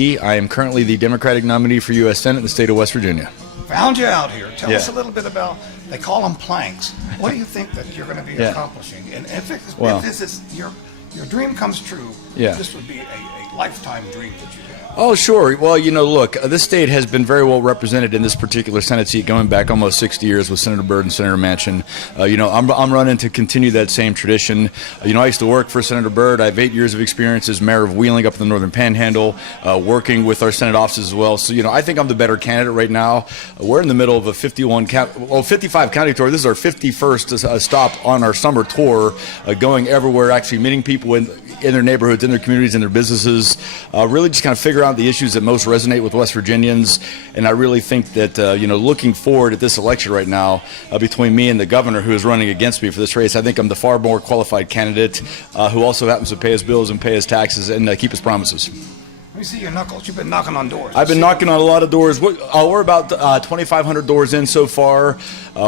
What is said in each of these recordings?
I am currently the Democratic nominee for U.S. Senate in the state of West Virginia. Found you out here. Tell us a little bit about, they call them planks. What do you think that you're going to be accomplishing? And if this is your dream comes true, this would be a lifetime dream that you have. Oh, sure. Well, you know, look, this state has been very well represented in this particular Senate seat going back almost 60 years with Senator Byrd and Senator Manchin. I'm running to continue that same tradition. I used to work for Senator Byrd. I have 8 years of experience as mayor of Wheeling up in the Northern Panhandle, working with our Senate offices as well. So, I think I'm the better candidate right now. We're in the middle of a 55 county tour. This is our 51st stop on our summer tour, going everywhere, actually meeting people in their neighborhoods, in their communities, in their businesses, really just kind of figure out the issues that most resonate with West Virginians. And I really think that, looking forward at this election right now, between me and the governor who is running against me for this race, I think I'm the far more qualified candidate who also happens to pay his bills and pay his taxes and keep his promises. Let me see your knuckles. You've been knocking on doors. I've been knocking on a lot of doors. We're about 2,500 doors in so far.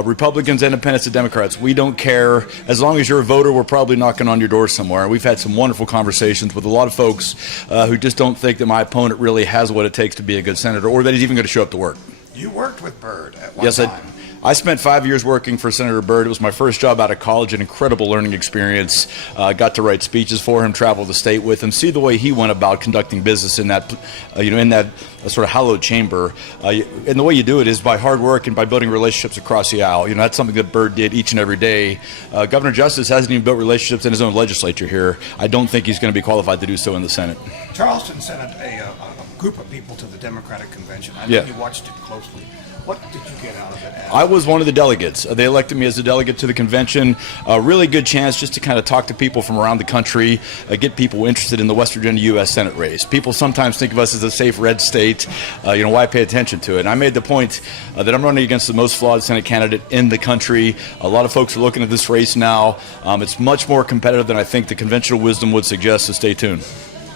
Republicans, independents, and Democrats. We don't care. As long as you're a voter, we're probably knocking on your door somewhere. We've had some wonderful conversations with a lot of folks who just don't think that my opponent really has what it takes to be a good senator or that he's even going to show up to work. You worked with Byrd at one time. Yes, I spent 5 years working for Senator Byrd. It was my first job out of college, an incredible learning experience. Got to write speeches for him, travel the state with him, see the way he went about conducting business in that, in that sort of hallowed chamber. And the way you do it is by hard work and by building relationships across the aisle. That's something that Byrd did each and every day. Governor Justice hasn't even built relationships in his own legislature here. I don't think he's going to be qualified to do so in the Senate. Charleston sent a group of people to the Democratic convention. I know you watched it closely. What did you get out of it? I was one of the delegates. They elected me as a delegate to the convention. A really good chance just to kind of talk to people from around the country, get people interested in the West Virginia U.S. Senate race. People sometimes think of us as a safe red state. Why pay attention to it? And I made the point that I'm running against the most flawed Senate candidate in the country. A lot of folks are looking at this race now. It's much more competitive than I think the conventional wisdom would suggest, so stay tuned.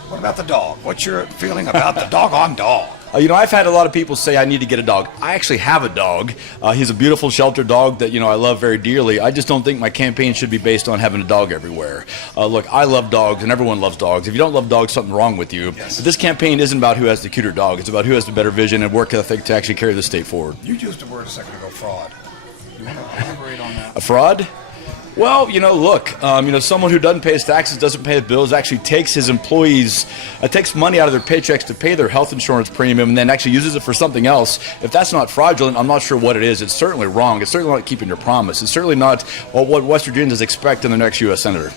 What about the dog? What's your feeling about the doggone dog? I've had a lot of people say I need to get a dog. I actually have a dog. He's a beautiful shelter dog that, I love very dearly. I just don't think my campaign should be based on having a dog everywhere. Look, I love dogs and everyone loves dogs. If you don't love dogs, something's wrong with you. Yes. But this campaign isn't about who has the cuter dog. It's about who has the better vision and work ethic to actually carry the state forward. You used the word a second ago, fraud. You want to elaborate on that? A fraud? Well, look, someone who doesn't pay his taxes, doesn't pay his bills, actually takes his employees, takes money out of their paychecks to pay their health insurance premium and then actually uses it for something else. If that's not fraudulent, I'm not sure what it is. It's certainly wrong. It's certainly not keeping your promise. It's certainly not what West Virginians expect in the next U.S. Senator.